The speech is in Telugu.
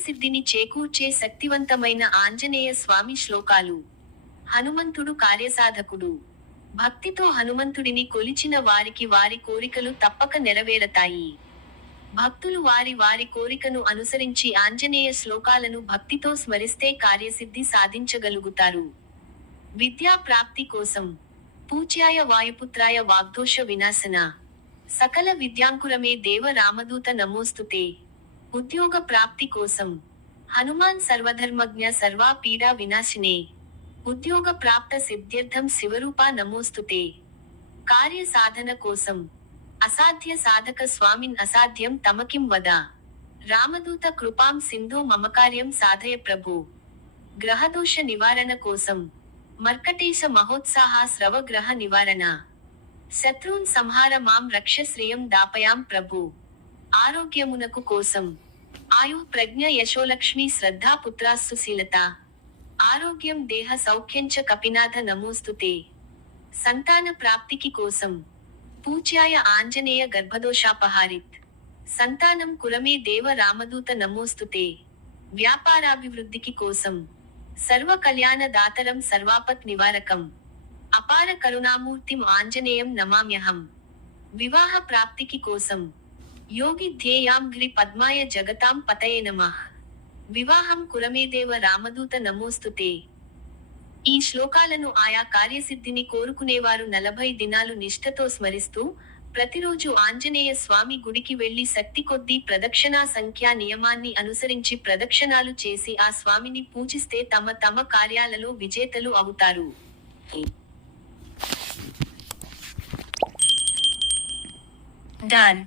కార్యసిద్ధిని చేకూర్చే శక్తివంతమైన ఆంజనేయ స్వామి శ్లోకాలు. హనుమంతుడు కార్యసాధకుడు. భక్తితో హనుమంతుడిని కొలిచిన వారికి వారి కోరికలు తప్పక నెరవేరతాయి. భక్తులు వారి వారి కోరికను అనుసరించి ఆంజనేయ శ్లోకాలను భక్తితో స్మరిస్తే కార్యసిద్ధి సాధించగలుగుతారు. విద్యా ప్రాప్తి కోసం. పూజ్యాయ వాయుపుత్రాయ వాగ్దోష వినాశన. సకల విద్యాంకురమే దేవ రామదూత నమోస్తుతే. ఉద్యోగ ప్రాప్తి కోసం హనుమాన్ సర్వధర్మజ్ఞ సర్వా పీడా వినాశినే. ఉద్యోగ ప్రాప్త సిద్ధ్యర్థం శివరూపా నమోస్తుతే. కార్య సాధన కోసం అసాధ్య సాధక స్వామిన్ అసాధ్యం తమకిం వద. రామదూత కృపాం సింధో మమకార్యం సాధయ ప్రభు. గ్రహదోష నివారణ కోసం మర్కటేశ మహోత్సాహ స్రవ గ్రహ నివారణ. శత్రూన్ సంహార మాం రక్ష శ్రియం దాపయాం ప్రభు. ఆరోగ్యమునకు కోసం ఆయు ప్రజ్ఞ యశోలక్ష్మి శ్రద్ధా పుత్రాస్తుశీలత ఆరోగ్యం దేహ సౌఖ్యంచ కపినాథ నమోస్తుతే. సంతాన ప్రాప్తికి కోసం పూజ్యాయ ఆంజనేయ గర్భదోషాపహారిత్. సంతానం కురమే దేవ రామదూత నమోస్తుతే. వ్యాపారాభివృద్ధికి కోసం సర్వ కళ్యాణ దాతరం సర్వాపత్ నివారకం. అపార కరుణామూర్తిం ఆంజనేయం నమామ్యహం. వివాహ ప్రాప్తికి కోసం యోగి ధ్యేయాంఘ్రి పద్మాయ జగతాం పతయే నమః వివాహం కురమేదేవ రామదూత నమోస్తుతే. ఈ శ్లోకాలను ఆయా కార్యసిద్ధిని కోరుకునేవారు నలభై దినాలు నిష్ఠతో స్మరిస్తూ ప్రతిరోజు ఆంజనేయ స్వామి గుడికి వెళ్ళి శక్తి కొద్దీ ప్రదక్షిణా సంఖ్యా నియమాన్ని అనుసరించి ప్రదక్షిణాలు చేసి ఆ స్వామిని పూజిస్తే తమ తమ కార్యాలలో విజేతలు అవుతారు. Done.